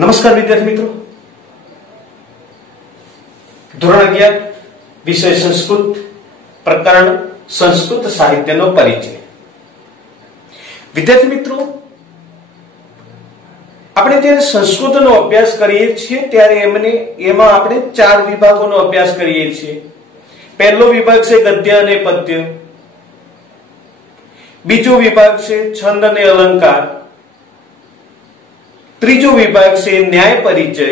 નમસ્કાર વિદ્યાર્થી મિત્રો, ધોરણ 11 વિષય સંસ્કૃત, પ્રકરણ સંસ્કૃત સાહિત્યનો પરિચય. વિદ્યાર્થી મિત્રો, આપણે જ્યારે સંસ્કૃતનો અભ્યાસ કરીએ છીએ ત્યારે એમાં આપણે 4 વિભાગોનો અભ્યાસ કરીએ છીએ. પહેલો વિભાગ છે ગદ્ય અને પદ્ય, બીજો વિભાગ છે છંદ અને અલંકાર, ત્રીજો વિભાગ છે ન્યાય પરિચય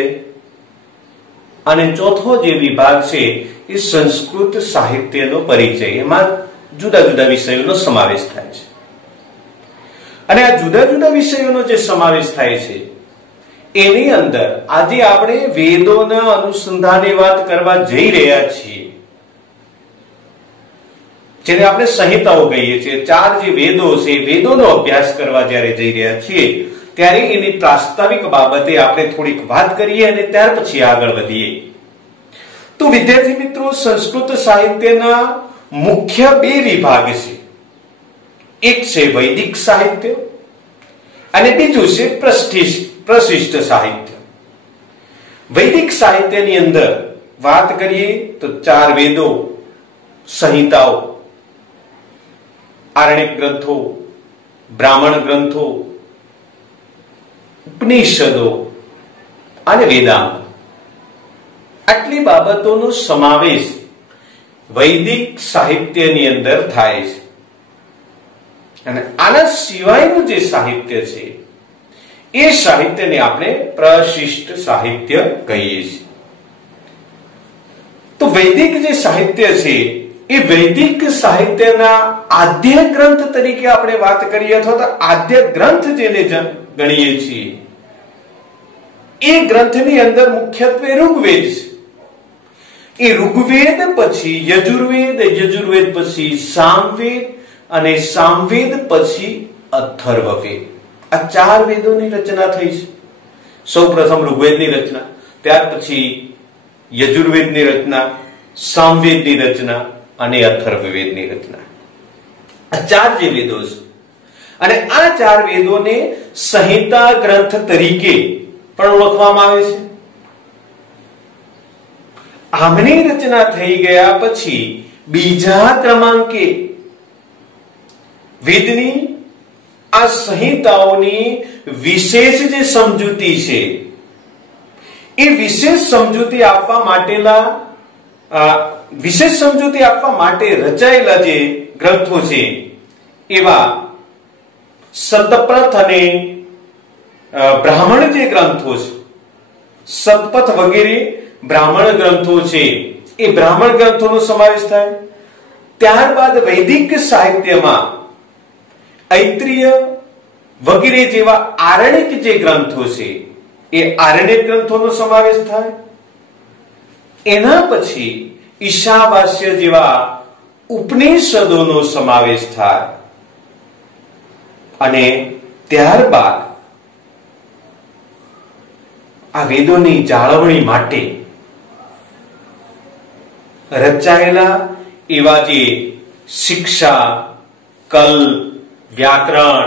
અને ચોથો જે વિભાગ છે એ સંસ્કૃત સાહિત્યનો પરિચય. એમાં જુદા જુદા વિષયોનો સમાવેશ થાય છે. અને આ જુદા જુદા વિષયોનો જે સમાવેશ થાય છે એની અંદર આજે આપણે વેદોના અનુસંધાને વાત કરવા જઈ રહ્યા છીએ, જેને આપણે સંહિતાઓ કહીએ છીએ. 4 જે વેદો છે, વેદોનો અભ્યાસ કરવા જ્યારે જઈ રહ્યા છીએ ત્યારે એની પ્રાસ્તાવિક બાબતે આપણે થોડીક વાત કરીએ અને ત્યાર પછી આગળ વધીએ. તો વિદ્યાર્થી મિત્રો, સંસ્કૃત સાહિત્યના મુખ્ય 2 વિભાગ છે. એક છે વૈદિક સાહિત્ય અને બીજું છે પ્રશિષ્ટ સાહિત્ય. વૈદિક સાહિત્યની અંદર વાત કરીએ તો 4 વેદો, સંહિતાઓ, આરણ્યક ગ્રંથો, બ્રાહ્મણ ગ્રંથો, ઉપનિષદો અને વેદાંત, આટલી બાબતોનો સમાવેશ વૈદિક સાહિત્યની અંદર થાય છે. અને આના સિવાયનું જે સાહિત્ય છે એ સાહિત્યને આપણે પ્રશિષ્ટ સાહિત્ય કહીએ છીએ. તો વૈદિક જે સાહિત્ય છે એ વૈદિક સાહિત્યના આદ્ય ગ્રંથ તરીકે આપણે વાત કરીએ અથવા તો આદ્ય ગ્રંથ જેને ગણીએ છીએ એ ગ્રંથની અંદર મુખ્યત્વે ઋગ્વેદ છે. એ ઋગ્વેદ પછી યજુર્વેદ, યજુર્વેદ પછી સામવેદ અને સામવેદ પછી અથર્વવેદ. આ 4 વેદોની રચના થઈ છે. સૌપ્રથમ ઋગ્વેદની રચના, ત્યાર પછી યજુર્વેદની રચના, સામવેદની રચના અને અથર્વવેદની રચના. આ 4 જે વેદો છે અને આ 4 વેદોને સંહિતા ગ્રંથ તરીકે પણ ઓળખવામાં આવે છે. આમની રચના થઈ ગયા પછી બીજા ક્રમાંકે વેદની આ સંહિતાઓની વિશેષ જે સમજૂતી છે એ વિશેષ સમજૂતી આપવા માટે રચાયેલા જે ગ્રંથો છે એવા સતપથ અને બ્રાહ્મણ જે ગ્રંથો છે, સતપથ વગેરે બ્રાહ્મણ ગ્રંથો છે, એ બ્રાહ્મણ ગ્રંથોનો સમાવેશ થાય. ત્યારબાદ વૈદિક સાહિત્યમાં ઐત્રીય વગેરે જેવા આરણ્યક જે ગ્રંથો છે એ આરણ્યક ગ્રંથોનો સમાવેશ થાય. એના પછી ઈશાવાસ્ય જેવા ઉપનિષદોનો સમાવેશ થાય અને ત્યારબાદ આ વેદોની જાળવણી માટે રચાયેલા એવા જે શિક્ષા, કલ્પ, વ્યાકરણ,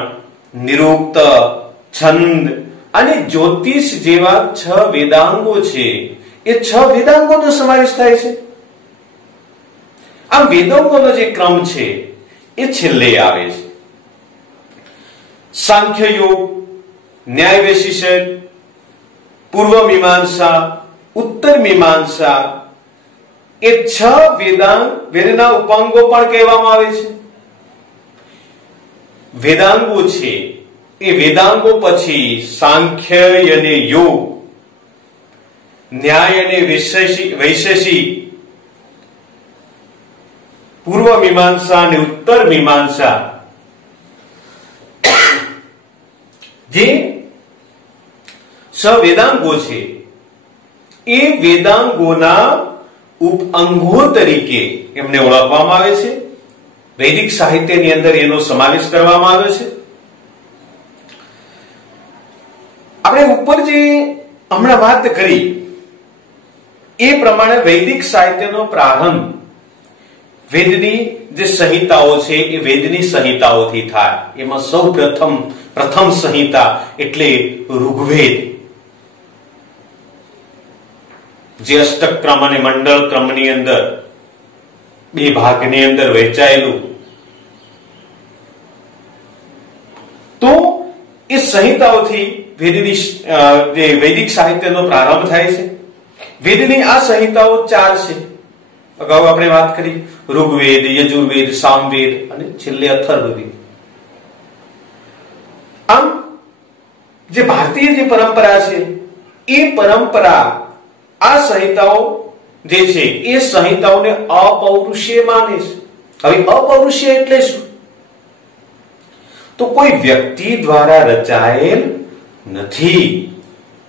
નિરુક્ત, છંદ અને જ્યોતિષ જેવા 6 વેદાંગો છે એ 6 વેદાંગોનો સમાવેશ થાય છે. આ વેદાંગોનો જે ક્રમ છે એ છેલ્લે આવે છે. સાંખ્ય યોગ, ન્યાય વૈશેષિક, પૂર્વ મીમાંસા, ઉત્તર મીમાંસા, એ 6 વેદના ઉપાંગો પણ કહેવામાં આવે છે. વેદાંગો છે એ વેદાંગો પછી સાંખ્ય અને યોગ, ન્યાય અને વૈશેષિક, પૂર્વ મીમાંસા અને ઉત્તર મીમાંસા, જે 6 વેદાંગો છે એ વેદાંગોના ઉપઅંગો તરીકે એમને ઓળખવામાં આવે છે. વૈદિક સાહિત્યની અંદર એનો સમાવેશ કરવામાં આવ્યો છે. આપણે ઉપર જે હમણાં વાત કરી એ પ્રમાણે વૈદિક સાહિત્યનો પ્રારંભ વેદની જે સંહિતાઓ છે એ વેદની સંહિતાઓથી થાય. એમાં સૌ પ્રથમ સંહિતા એટલે ઋગ્વેદ. જે અષ્ટક ક્રમ અને મંડળ ક્રમની અંદર બે ભાગની અંદર વહેંચાયેલું, તો એ સંહિતાઓથી વેદની જે વૈદિક સાહિત્યનો પ્રારંભ થાય છે. વેદની આ સંહિતાઓ 4 છે. અગાઉ આપણે વાત કરી ઋગ્વેદ, યજુર્વેદ, સામવેદ અને છેલ્લે અથર્વવેદ. આમ જે ભારતીય જે પરંપરા છે એ પરંપરા આ સંહિતાઓ જે છે એ સંહિતાઓને અપૌરુષેય માને છે. હવે અપૌરુષેય એટલે શું? તો કોઈ વ્યક્તિ દ્વારા રચાયેલ નથી.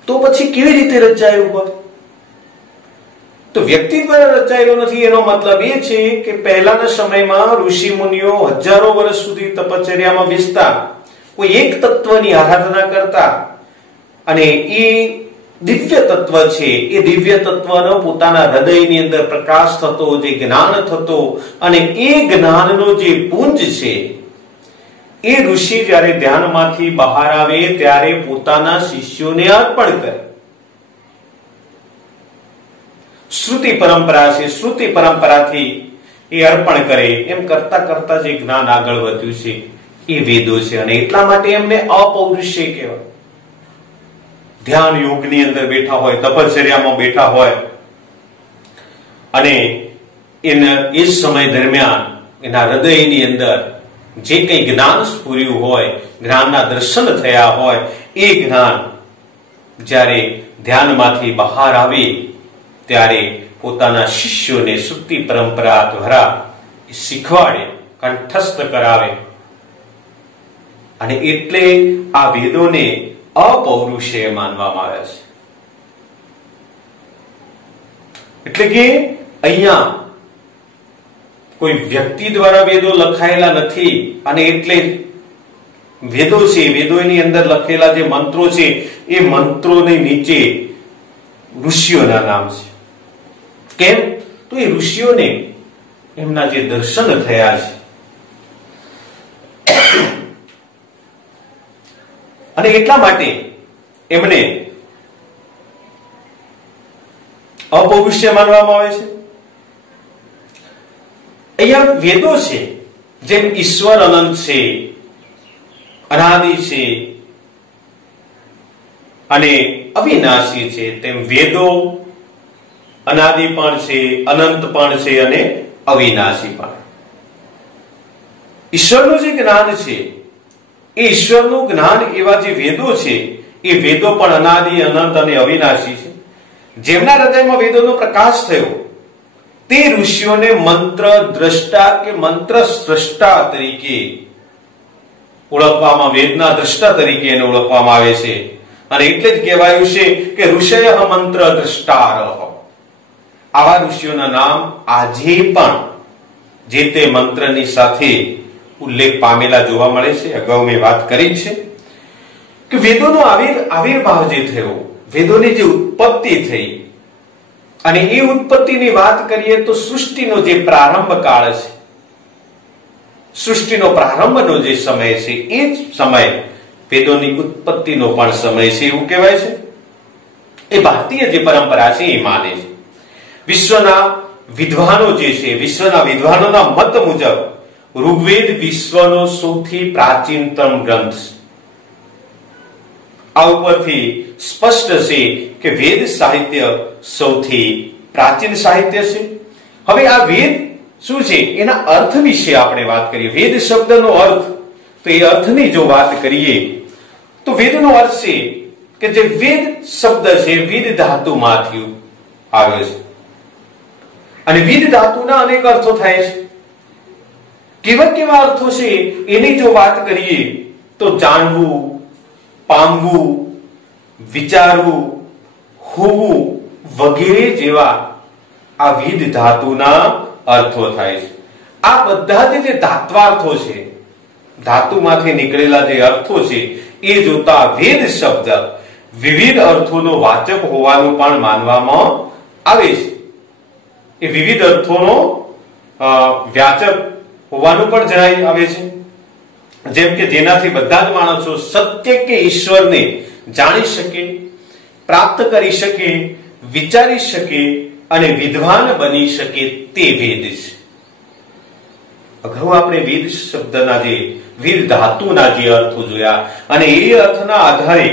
તો પછી કેવી રીતે રચાયું હોય? તો વ્યક્તિ દ્વારા રચાયેલો નથી એનો મતલબ એ છે કે પહેલાના સમયમાં ઋષિ મુનિઓ હજારો વર્ષ સુધી તપશ્ચર્યામાં બેસતા, કોઈ એક તત્વની આરાધના કરતા, અને એ દિવ્ય તત્વ છે એ દિવ્ય તત્વનો પોતાના હૃદયની અંદર પ્રકાશ થતો, જે જ્ઞાન થતો, અને એ જ્ઞાનનો જે પુંજ છે એ ઋષિ જ્યારે ધ્યાનમાંથી બહાર આવે ત્યારે પોતાના શિષ્યોને અર્પણ કરે. શ્રુતિ પરંપરા છે, શ્રુતિ પરંપરાથી એ અર્પણ કરે. એમ કરતા કરતા જે જ્ઞાન આગળ વધ્યું છે એ વેદો છે, અને એટલા માટે એમને અપૌરુષેય કહેવાય. ધ્યાન યોગની અંદર બેઠા હોય, તપશ્ચર્યામાં બેઠા હોય, અને એ સમય દરમિયાન એના હૃદયની અંદર જે કંઈ જ્ઞાન સ્ફુર્યું હોય, જ્ઞાનના દર્શન થયા હોય, એ જ્ઞાન જ્યારે ધ્યાનમાંથી બહાર આવે ત્યારે પોતાના શિષ્યોને શ્રુતિ પરંપરા દ્વારા શીખવાડે, કંઠસ્થ કરાવે. અને એટલે આ વેદોને અપૌરુષેય માનવામાં આવ્યા છે. એટલે કે અહીંયા કોઈ વ્યક્તિ દ્વારા વેદો લખાયેલા નથી, અને એટલે વેદો છે, વેદોની અંદર લખેલા જે મંત્રો છે એ મંત્રોની નીચે ઋષિઓના નામ છે. કેમ? તો એ ઋષિઓને એમના જે દર્શન થયા છે, અને એટલા માટે એમને અપૌરુષેય માનવામાં આવે છે. અહીંયા વેદો છે, જેમ ઈશ્વર અનંત છે, અનાદિ છે અને અવિનાશી છે, તેમ વેદો અનાદિ પણ છે, અનંત પણ છે અને અવિનાશી પણ. ઈશ્વરનું જે જ્ઞાન છે એ ઈશ્વરનું જ્ઞાન, એવા જે વેદો છે એ વેદો પણ અનાદિ, અનંત અને અવિનાશી છે. જેમના હૃદયમાં વેદોનો પ્રકાશ થયો તે ઋષિઓને મંત્ર દ્રષ્ટા કે મંત્ર સ્રષ્ટા તરીકે ઓળખવામાં, વેદના દ્રષ્ટા તરીકે એને ઓળખવામાં આવે છે. અને એટલે જ કહેવાયું છે કે ઋષયઃ મંત્ર દ્રષ્ટારઃ. આવા ઋષિઓના નામ આજે પણ જે તે મંત્રની સાથે ઉલ્લેખ પામેલા જોવા મળે છે. અગાઉ મેં વાત કરી છે કે વેદોનો આવિર્ભાવ જે થયો, વેદોની જે ઉત્પત્તિ થઈ, અને એ ઉત્પત્તિની વાત કરીએ તો સૃષ્ટિનો જે પ્રારંભ કાળ છે, સૃષ્ટિનો પ્રારંભનો જે સમય છે એ જ સમય વેદોની ઉત્પત્તિનો પણ સમય છે એવું કહેવાય છે. એ ભારતીય જે પરંપરા છે એ માને છે. વિશ્વના વિદ્વાનો જે છે, વિશ્વના વિદ્વાનોના મત મુજબ ઋગ્વેદ વિશ્વનો સૌથી પ્રાચીનતમ ગ્રંથ છે. આ ઉપરથી સ્પષ્ટ છે કે વેદ સાહિત્ય સૌથી પ્રાચીન સાહિત્ય છે. હવે આ વેદ શું છે એના અર્થ વિશે આપણે વાત કરીએ. વેદ શબ્દનો અર્થ, તો એ અર્થની જો વાત કરીએ તો વેદનો અર્થ છે કે જે વેદ શબ્દ છે વેદ ધાતુમાંથી આવ્યો છે, અને વેદ ધાતુના અનેક અર્થો થાય છે. કેવા કેવા અર્થો છે એની જો વાત કરીએ તો જાણવું, પામવું, વિચારવું, હોવું વગેરે જેવા આ વેદ ધાતુના અર્થો થાય છે. આ બધા જે ધાત્વાર્થો છે, ધાતુમાંથી નીકળેલા જે અર્થો છે, એ જોતા વેદ શબ્દ વિવિધ અર્થોનો વાચક હોવાનું પણ માનવામાં આવે છે. એ વિવિધ અર્થોનો વાચક હોવાનું પણ જણાય આવે છે. જેમ કે જેનાથી બધા જ માણસો સત્ય કે ઈશ્વરને જાણી શકે, પ્રાપ્ત કરી શકે, વિચારી શકે અને વિદ્વાન બની શકે તે વેદ છે. અગાઉ આપણે વેદ શબ્દના જે વીર ધાતુના જે અર્થો જોયા અને એ અર્થના આધારે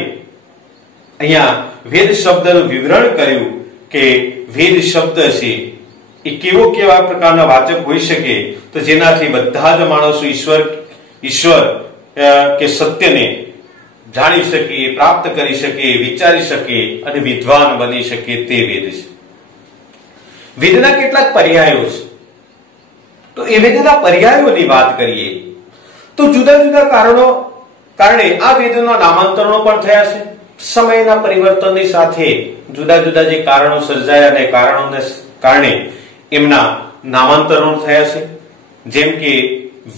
અહીંયા વેદ શબ્દનું વિવરણ કર્યું કે વેદ શબ્દ છે એ કેવા પ્રકારના વાચક હોઈ શકે તો જેનાથી બધા જ માણસો ઈશ્વર કે સત્યને જાણી શકે, પ્રાપ્ત કરી શકે, વિચારી શકે અને વિદ્વાન બની શકે તે વેદ છે. વેદના કેટલાક પર્યાયો છે. તો એ વેદના પર્યાયોની વાત કરીએ તો જુદા જુદા કારણે આ વેદોના નામાંતરણો પણ થયા છે. સમયના પરિવર્તનની સાથે જુદા જુદા જે કારણો સર્જાયા અને કારણોને કારણે એમના નામાંતરણો થયા છે. જેમ કે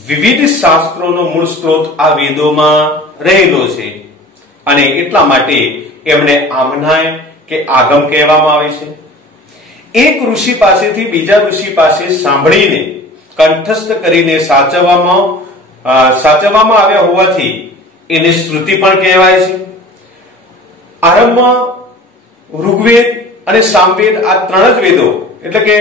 વિવિધ શાસ્ત્રોનો મૂળ સ્ત્રોત આ વેદોમાં રહેલો છે અને એટલા માટે એમને આમનાય કે આગમ કહેવામાં આવે છે. એક ઋષિ પાસેથી બીજા ઋષિ પાસે સાંભળીને કંઠસ્થ કરીને સાચવવામાં આવ્યા હોવાથી એને શ્રુતિ પણ કહેવાય છે. આરંભમાં ઋગ્વેદ અને સામવેદ આ ત્રણ જ વેદો એટલે કે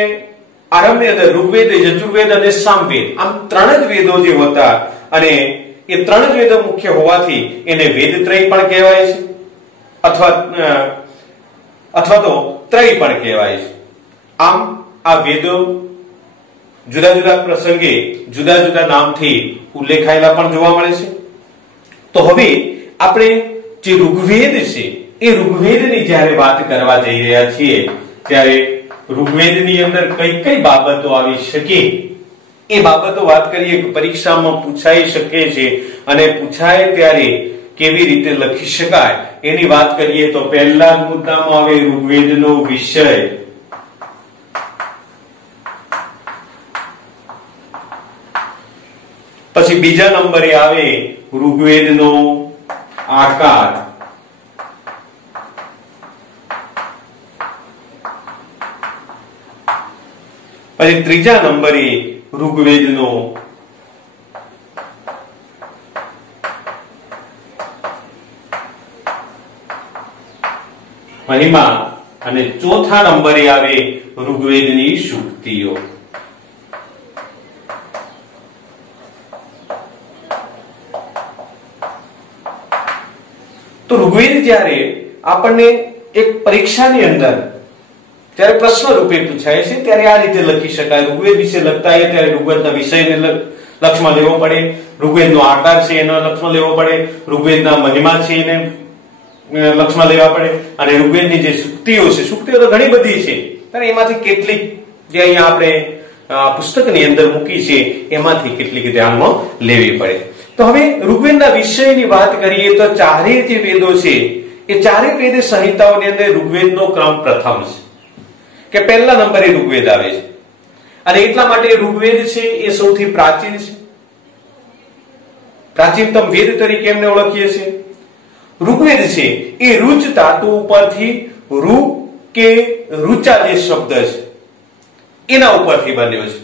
આરંભની અંદર ઋગ્વેદ, યજુર્વેદ અને સામવેદ આમ ત્રણ જ વેદો જે હતા અને એ ત્રણ જ વેદો મુખ્ય હોવાથી એને વેદત્રય પણ કહેવાય છે અથવા તો ત્રય પણ કહેવાય છે. આમ આ વેદો જુદા જુદા પ્રસંગે જુદા જુદા નામથી ઉલ્લેખાયેલા પણ જોવા મળે છે. તો હવે આપણે જે ઋગ્વેદ છે એ ઋગ્વેદની જ્યારે વાત કરવા જઈ રહ્યા છીએ ત્યારે ઋગ્વેદની અંદર કઈ બાબતો આવી શકે એ બાબતો વાત કરીએ. પરીક્ષામાં પૂછાઈ શકે છે અને પૂછાય ત્યારે કેવી રીતે લખી શકાય એની વાત કરીએ તો પહેલા જ મુદ્દામાં આવે ઋગ્વેદનો વિષય. પછી બીજા નંબરે આવે ઋગ્વેદનો આકાર. પછી ત્રીજા નંબરે ઋગ્વેદનો મહિમા અને ચોથા નંબરે આવે ઋગ્વેદની સૂક્તિઓ. તો ઋગ્વેદ જ્યારે આપણને એક પરીક્ષાની અંદર ત્યારે પ્રશ્ન રૂપે પૂછાય છે ત્યારે આ રીતે લખી શકાય. ઋગ્વેદ વિશે લખતા હોય ત્યારે ઋગ્વેદના વિષયને લક્ષમાં લેવો પડે, ઋગ્વેદનો આકાર છે એનો લક્ષમાં લેવો પડે, ઋગ્વેદના મહિમા છે એને લક્ષમાં લેવા પડે અને ઋગ્વેદની જે સૂક્તિઓ છે, સૂક્તિઓ તો ઘણી બધી છે પણ એમાંથી કેટલીક જે અહીંયા આપણે પુસ્તકની અંદર મૂકી છે એમાંથી કેટલીક ધ્યાનમાં લેવી પડે. તો હવે ઋગ્વેદના વિષયની વાત કરીએ તો ચારેય જે વેદો છે એ ચારેય વેદ સંહિતાઓની અંદર ઋગ્વેદનો ક્રમ પ્રથમ છે કે પહેલા નંબરે ઋગ્વેદ આવે છે અને એટલા માટે ઋગ્વેદ છે એ સૌથી પ્રાચીન છે. પ્રાચીનતમ વેદ તરીકે એમને ઓળખીએ છીએ. ઋગ્વેદ છે એ રુચ ધાતુ ઉપરથી ઋ કે રુચા જે શબ્દ છે એના ઉપરથી બન્યો છે.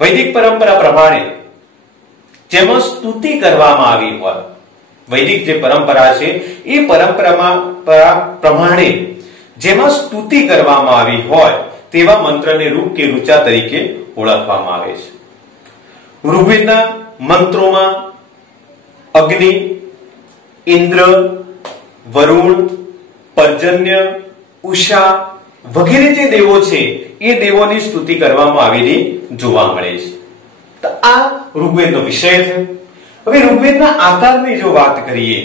વૈદિક પરંપરા પ્રમાણે જેમાં સ્તુતિ કરવામાં આવી હોય, વૈદિક જે પરંપરા છે એ પરંપરામાં પ્રમાણે જેમાં સ્તુતિ કરવામાં આવી હોય તેવા મંત્રને ઋ કે રુચા તરીકે ઓળખવામાં આવે છે. ઋગ્વેદના મંત્રોમાં અગ્નિ, ઇન્દ્ર, વરુણ, પર્જન્ય, ઉષા વગેરે જે દેવો છે એ દેવોની સ્તુતિ કરવામાં આવેલી જોવા મળે છે. તો આ ઋગ્વેદનો વિષય છે. હવે ઋગ્વેદના આકારની જો વાત કરીએ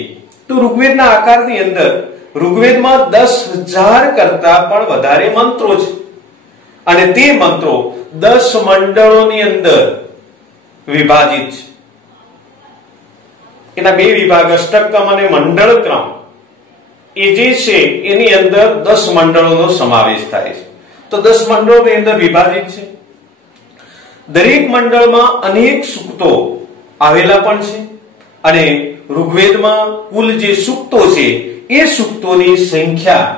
તો ઋગ્વેદના આકારની અંદર ઋગ્વેદમાં 10,000 કરતા પણ વધારે મંત્રો છે અને તે મંત્રો 10 મંડળોની અંદર વિભાજિત છે. એના બે વિભાગ અષ્ટકમ અને મંડળક્રમ એ જે છે એની અંદર 10 મંડળોનો સમાવેશ થાય છે. તો 10 મંડળોની અંદર વિભાજિત છે. દરેક મંડળમાં અનેક સૂક્તો આવેલા પણ છે અને ઋગ્વેદમાં કુલ જે સૂક્તો છે એ સૂક્તોની સંખ્યા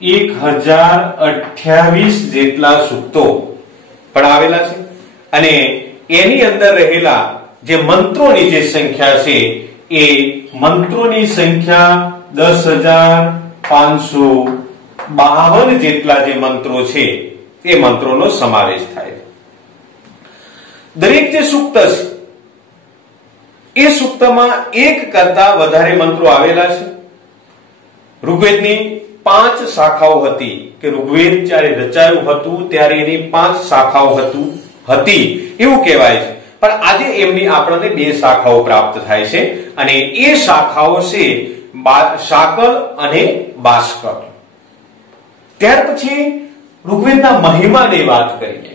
1028 જેટલા સૂક્તો પણ આવેલા છે અને એની અંદર રહેલા જે મંત્રોની જે સંખ્યા છે એ મંત્રોની સંખ્યા 10,500 52 જેટલા જે મંત્રો છે એ મંત્રોનો સમાવેશ થાય છે. દરેક જે સૂક્ત છે એ સૂક્તમાં એક કરતા વધારે મંત્રો આવેલા છે. ઋગ્વેદની 5 શાખાઓ હતી કે ઋગ્વેદ જ્યારે રચાયું હતું ત્યારે એની 5 શાખાઓ હતી એવું કહેવાય છે. પણ આજે એમની આપણને 2 શાખાઓ પ્રાપ્ત થાય છે અને એ શાખાઓ છે શાકલ અને બાષ્કલ. ત્યાર પછી ઋગ્વેદના મહિમાની વાત કરીએ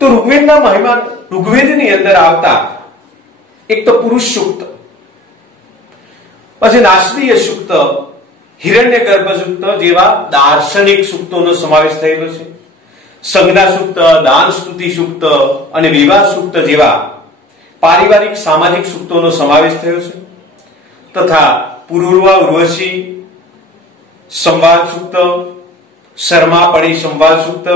તો ઋગ્વેદના મહિમા ઋગ્વેદની અંદર આવતા એક તો પુરુષ સૂક્ત, પછી નાસદીય સૂક્ત, હિરણ્યગર્ભ સૂક્ત જેવા દાર્શનિક સૂક્તોનો સમાવેશ થયેલો છે. સંજ્ઞા સૂક્ત, દાન સ્તુતિ સૂક્ત અને વિવાહ સૂક્ત જેવા પારિવારિક સામાજિક સૂક્તોનો સમાવેશ થયો છે. તથા પુરુર્વા ઉર્વશી સંવાદ સૂક્ત, શર્માપણી સંવાદ સૂક્ત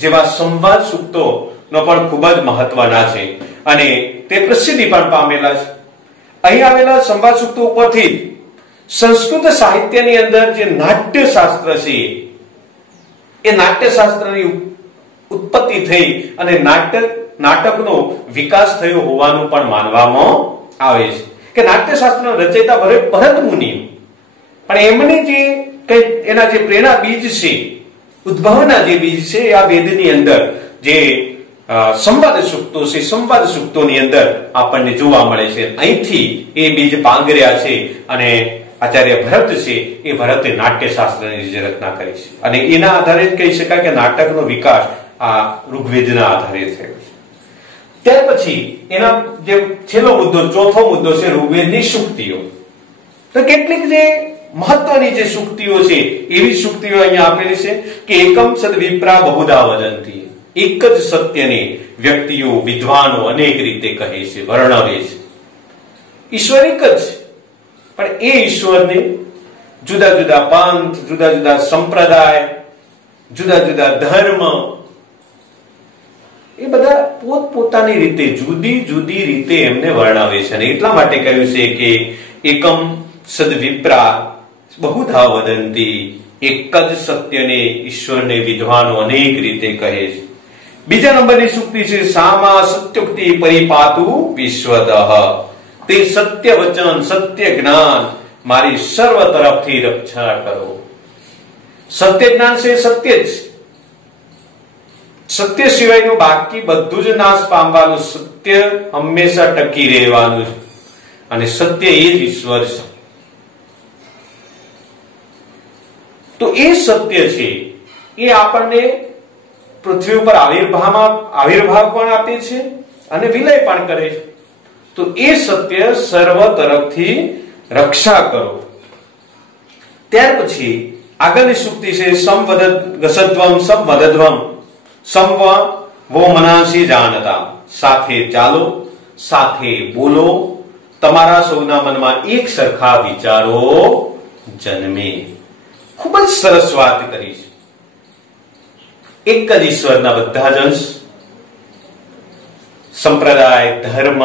જેવા સંવાદ સૂક્તો નો પણ ખૂબ જ મહત્વના છે અને તે પ્રસિદ્ધિ પણ પામેલા છે. અહીં આવેલા સંવાદ સૂક્તો ઉપરથી સંસ્કૃત સાહિત્યની અંદર જે નાટ્ય શાસ્ત્ર છે એ નાટ્ય શાસ્ત્રની ઉત્પત્તિ થઈ અને નાટકનો વિકાસ થયો હોવાનું પણ માનવામાં આવે છે કે નાટ્ય શાસ્ત્રના રચયિતા ભરત મુનિ પણ એમની જે એના જે પ્રેરણા બીજ છે, ઉદ્ભવના જે બીજ છે આ વેદની અંદર જે સંવાદ સૂક્તો છે, સંવાદ સૂક્તોની અંદર આપણને જોવા મળે છે. અહીંથી એ બીજ પાંગર્યા છે અને આચાર્ય ભરત છે એ ભરતે નાટ્યશાસ્ત્રની જે રચના કરી છે અને એના આધારે જ કહી શકાય કે નાટકનો વિકાસ આ ઋગ્વેદના આધારે થયો છે. ત્યાર પછી એના જે છેલ્લો મુદ્દો, ચોથો મુદ્દો છે ઋગ્વેદની સૂક્તિઓ. તો કેટલીક જે મહત્વની જે સૂક્તિઓ છે એવી સૂક્તિઓ અહીંયા આપેલી છે કે એકમ સદ વિપ્રા બહુધા વદંતી. એક જ સત્યને વ્યક્તિઓ, વિદ્વાનો અનેક રીતે કહે છે, વર્ણવે છે. ઈશ્વર એક જ, પણ એ ઈશ્વરને જુદા જુદા પંથ, જુદા જુદા સંપ્રદાય, જુદા જુદા ધર્મ એ બધા પોતપોતાની રીતે જુદી જુદી રીતે એમને વર્ણવે છે અને એટલા માટે કહ્યું છે કે એકમ સદ વિપ્રા બહુધા વદંતી. એક જ સત્યને, ઈશ્વરને વિદ્વાનો અનેક રીતે કહે છે. બીજા નંબરની સૂક્તિ છે સામા સત્યુક્તિ પરિપાતુ વિશ્વદઃ. તે સત્ય વચન, સત્ય જ્ઞાન મારી સર્વ તરફથી રક્ષા કરો. સત્ય જ્ઞાન છે સત્ય જ, સત્ય સિવાયનું બાકી બધું જ નાશ પામવાનું, સત્ય હંમેશા ટકી રહેવાનું છે અને સત્ય એ જ ઈશ્વર છે. તો એ સત્ય છે એ આપણને પૃથ્વી ઉપર આવિર્ભાવ પણ આપે છે અને વિલય પણ કરે છે. તો એ સત્ય સર્વ તરફથી રક્ષા કરો. ત્યાર પછી આગળની સૂક્તિ છે સમવદદ્વમ સમવદધ્વમ સમવ વો મનાસી જાનતા. સાથે ચાલો, સાથે બોલો, તમારા સૌના મનમાં એક સરખા વિચારો જન્મે. ખૂબ જ સરસ વાત કરી છે. એક જ ઈશ્વરના બધા જ અંશ, સંપ્રદાય, ધર્મ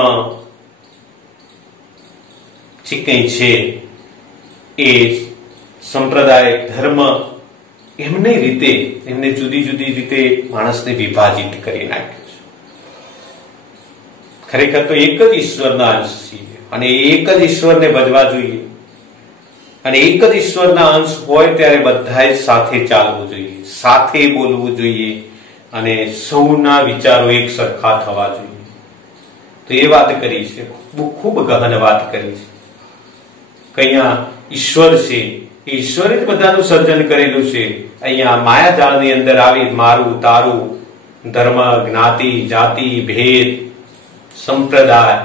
જે કંઈ છે એ સંપ્રદાય, ધર્મ એમની રીતે એમને જુદી જુદી રીતે માણસને વિભાજિત કરી નાખ્યો છે. ખરેખર તો એક જ ઈશ્વરના અંશ છીએ અને એક જ ઈશ્વરને ભજવા જોઈએ અને એક જ ઈશ્વરના અંશ હોય ત્યારે બધાએ સાથે ચાલવું જોઈએ, સાથે બોલવું જોઈએ અને સૌના વિચારો એક સરખા થવા જોઈએ. તો એ વાત કરી છે, ખૂબ ગહન વાત કરી છે કે અહીંયા ઈશ્વર છે, ઈશ્વરે જ બધાનું સર્જન કરેલું છે. અહીંયા માયાજાળની અંદર આવી મારું તારું ધર્મ, જ્ઞાતિ, જાતિ, ભેદ, સંપ્રદાય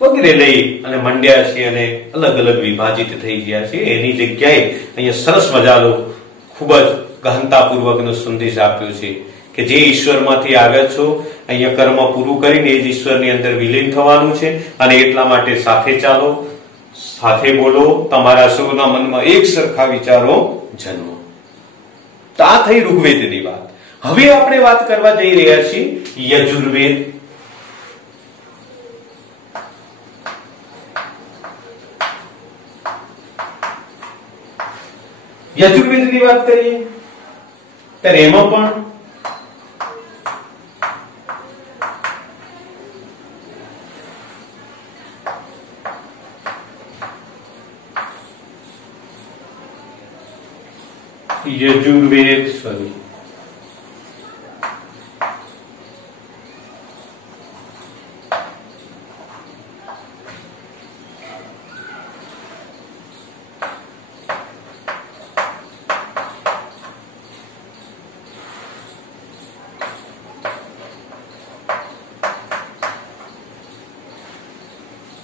વગેરે લઈ અને મંડ્યા છે અને અલગ અલગ વિભાજિત થઈ ગયા છે. એની જગ્યાએ અહીંયા સરસ મજાનો ખૂબ જ ગહનતાપૂર્વકનો સંદેશ આપ્યો છે કે જે ઈશ્વરમાંથી આવ્યા છો, અહીંયા કર્મ પૂરું કરીને એ જ ઈશ્વરની અંદર વિલીન થવાનું છે અને એટલા માટે સાથે ચાલો, સાથે બોલો, તમારા સૌના મનમાં એક સરખા વિચારો જન્મો. તો આ થઈ ઋગ્વેદની વાત. હવે આપણે વાત કરવા જઈ રહ્યા છીએ યજુર્વેદ. યજુર્વેદની વાત કરીએ ત્યારે એમાં પણ યજુર્વેદ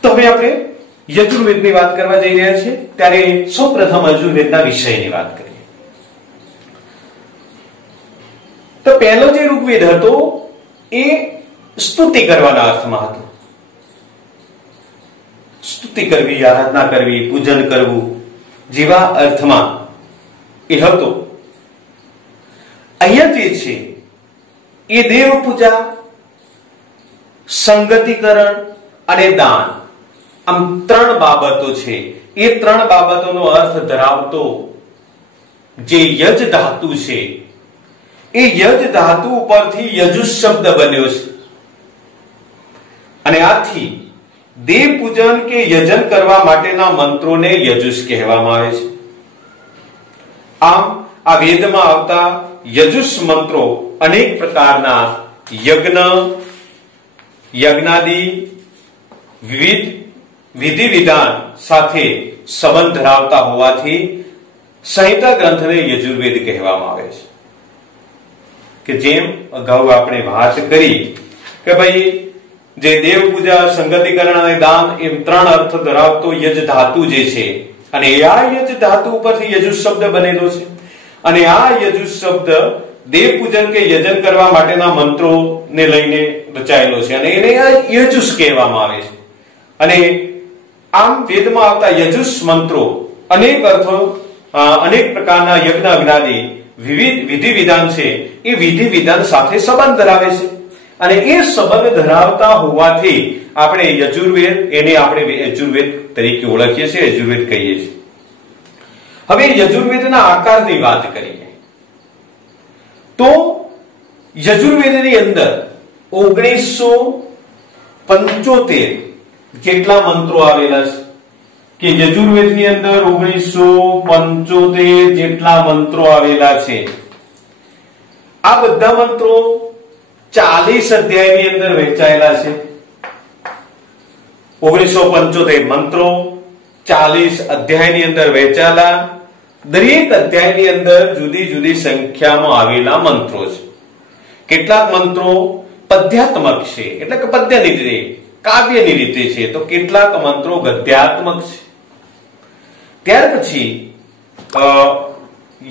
તો હવે આપણે યજુર્વેદની વાત કરવા જઈ રહ્યા છીએ ત્યારે સૌપ્રથમ યજુર્વેદના વિષયની વાત કરીએ તો પહેલો જે ઋગ્વેદ હતો એ સ્તુતિ કરવાના અર્થમાં હતો. સ્તુતિ કરવી, આરાધના કરવી, પૂજન કરવું જેવા અર્થમાં એ હતો. અહીંયા જે છે એ દેવ પૂજા, સંગતિકરણ અને દાન આમ ત્રણ બાબતો છે. એ ત્રણ બાબતોનો અર્થ ધરાવતો જે યજ ધાતુ છે એ યજ ધાતુ ઉપરથી યજુષ શબ્દ બન્યો છે અને આથી દેવ પૂજન કે યજન કરવા માટેના મંત્રોને યજુષ કહેવામાં આવે છે. આમ આ વેદમાં આવતા યજુષ મંત્રો અનેક પ્રકારના યજ્ઞ, યજ્ઞાદિ વિવિધ વિધિ વિધાન સાથે સંબંધ ધરાવતા હોવાથી સંહિતા ગ્રંથને યજુર્વેદ કહેવામાં આવે છે. કે જેમ અગાઉ આપણે વાત કરી કે ભાઈ જે દેવ પૂજા, સંગતિકરણ અને દાન એમ ત્રણ અર્થ ધરાવતો યજ ધાતુ જે છે અને આ યજ ધાતુ ઉપરથી યજુષ શબ્દ બનેલો છે અને આ યજુષ શબ્દ દેવ પૂજન કે યજન કરવા માટેના મંત્રોને લઈને રચાયેલો છે અને એને યજુષ કહેવામાં આવે છે. અને આમ વેદમાં આવતા યજુષ મંત્રો અનેક અર્થો, અનેક પ્રકારના યજ્ઞ, અગ્નાદિ વિવિધ વિધિ વિધાન છે એ વિધિ વિધાન સાથે સંબંધ ધરાવે છે અને એ સંબંધ ધરાવતા હોવાથી આપણે યજુર્વેદ એને આપણે યજુર્વેદ તરીકે ઓળખીએ છીએ, યજુર્વેદ કહીએ છીએ. હવે યજુર્વેદના આકારની વાત કરીએ તો યજુર્વેદની અંદર 1975 જેટલા મંત્રો આવેલા છે કે યજુર્વેદની અંદર 1975 જેટલા મંત્રો આવેલા છે. આ બધા મંત્રો 40 અધ્યાયની અંદર વહેંચાયેલા છે. 1975 મંત્રો 40 અધ્યાયની અંદર વહેંચાયેલા, દરેક અધ્યાયની અંદર જુદી જુદી સંખ્યામાં આવેલા મંત્રો છે. કેટલાક મંત્રો પદ્યાત્મક છે એટલે કે પદ્યની રીતે, કાવ્યની રીતે છે, તો કેટલાક મંત્રો ગદ્યાત્મક છે. ત્યાર પછી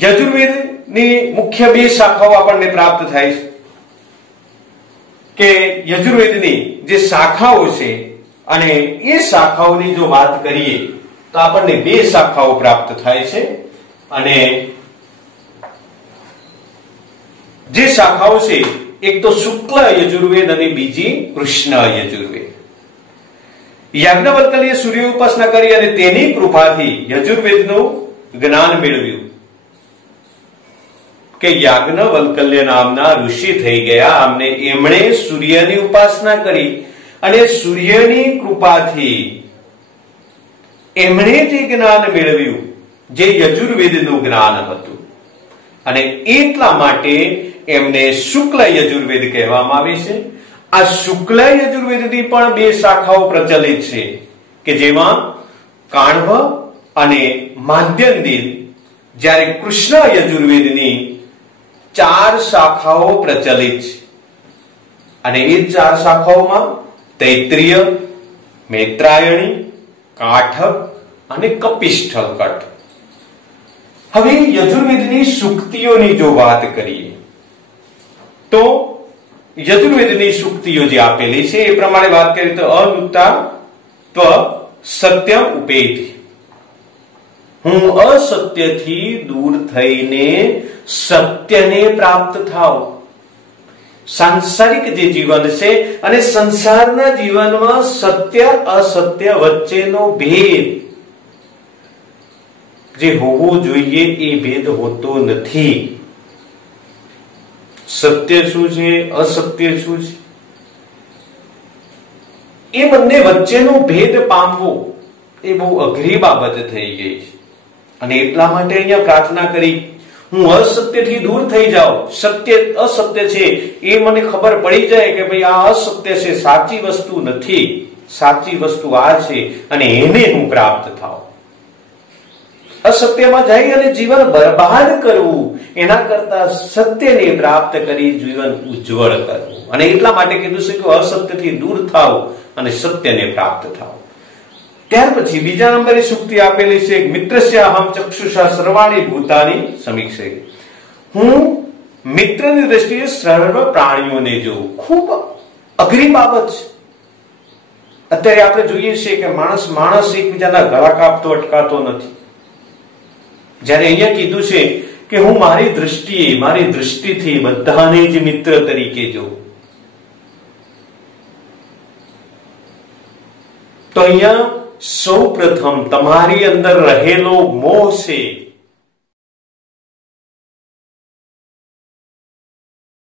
યજુર્વેદની મુખ્ય બે શાખાઓ આપણને પ્રાપ્ત થાય છે કે યજુર્વેદની જે શાખાઓ છે અને એ શાખાઓની જો વાત કરીએ તો આપણને બે શાખાઓ પ્રાપ્ત થાય છે અને જે શાખાઓ છે એક તો શુક્લ યજુર્વેદ અને બીજી કૃષ્ણ યજુર્વેદ. યાજ્ઞવલ્ક્યે સૂર્ય ઉપાસના કરી અને તેની કૃપાથી યજુર્વેદનું જ્ઞાન મેળવ્યું કે યાજ્ઞવલ્ક્ય નામના ઋષિ થઈ ગયા. એમણે સૂર્યની ઉપાસના કરી અને સૂર્યની કૃપાથી એમણે જે જ્ઞાન મેળવ્યું જે યજુર્વેદનું જ્ઞાન હતું અને એટલા માટે એમને શુક્લ યજુર્વેદ કહેવામાં આવે છે. આ શુક્લ યજુર્વેદની પણ બે શાખાઓ પ્રચલિત છે કે જેમાં કાણવ અને માધ્યંદિર, જ્યારે કૃષ્ણ યજુર્વેદની 4 શાખાઓ પ્રચલિત છે અને એ 4 શાખાઓમાં તૈત્રીય, મૈત્રાયણી, કાઠક અને કપિષ્ઠલકટ. હવે યજુર્વેદની સૂક્તિઓની જો વાત કરીએ તો યજુર્વેદની સૂક્તિઓ જે આપેલી છે એ પ્રમાણે વાત કરીએ તો અનુત્તા ત્વ સત્યમ ઉપેતિ, હું અસત્યથી દૂર થઈને સત્યને પ્રાપ્ત થાવ. સાંસારિક જે જીવન છે અને સંસારના જીવનમાં સત્ય અસત્ય વચ્ચેનો ભેદ જે હોવો જોઈએ એ ભેદ હોતો નથી. સત્ય શું છે, અસત્ય શું છે, એ બંને વચ્ચેનો ભેદ પામવો એ બહુ અઘરી બાબત થઈ ગઈ છે. અને એટલા માટે અહીંયા પ્રાર્થના કરી, હું અસત્યથી દૂર થઈ જાઉં, સત્ય અસત્ય છે એ મને ખબર પડી જાય કે ભાઈ આ અસત્ય છે, સાચી વસ્તુ નથી, સાચી વસ્તુ આ છે, અને એને હું પ્રાપ્ત થાઉં. અસત્યમાં જઈ અને જીવન બરબાદ કરવું એના કરતા સત્યને પ્રાપ્ત કરી જીવન ઉજ્જવળ કરવું. અને એટલા માટે કીધું છે કે અસત્યથી દૂર થાવ અને સત્યને પ્રાપ્ત થાવ. ત્યાર પછી બીજા નંબરે સુક્તિ આપેલી છે, મિત્રસ્ય અહમ ચક્ષુષા સર્વાણી ભૂતાની સમીક્ષે. હું મિત્રની દ્રષ્ટિએ સર્વ પ્રાણીઓને જોઉં. ખૂબ અઘરી બાબત છે. અત્યારે આપણે જોઈએ છીએ કે માણસ એકબીજાના ગળા કાપતો અટકાતો નથી. જ્યારે અહીંયા કીધું છે કે હું મારી દ્રષ્ટિથી બધાને જ મિત્ર તરીકે જોઉં, તો અહીંયા સૌ પ્રથમ તમારી અંદર રહેલો મોહ છે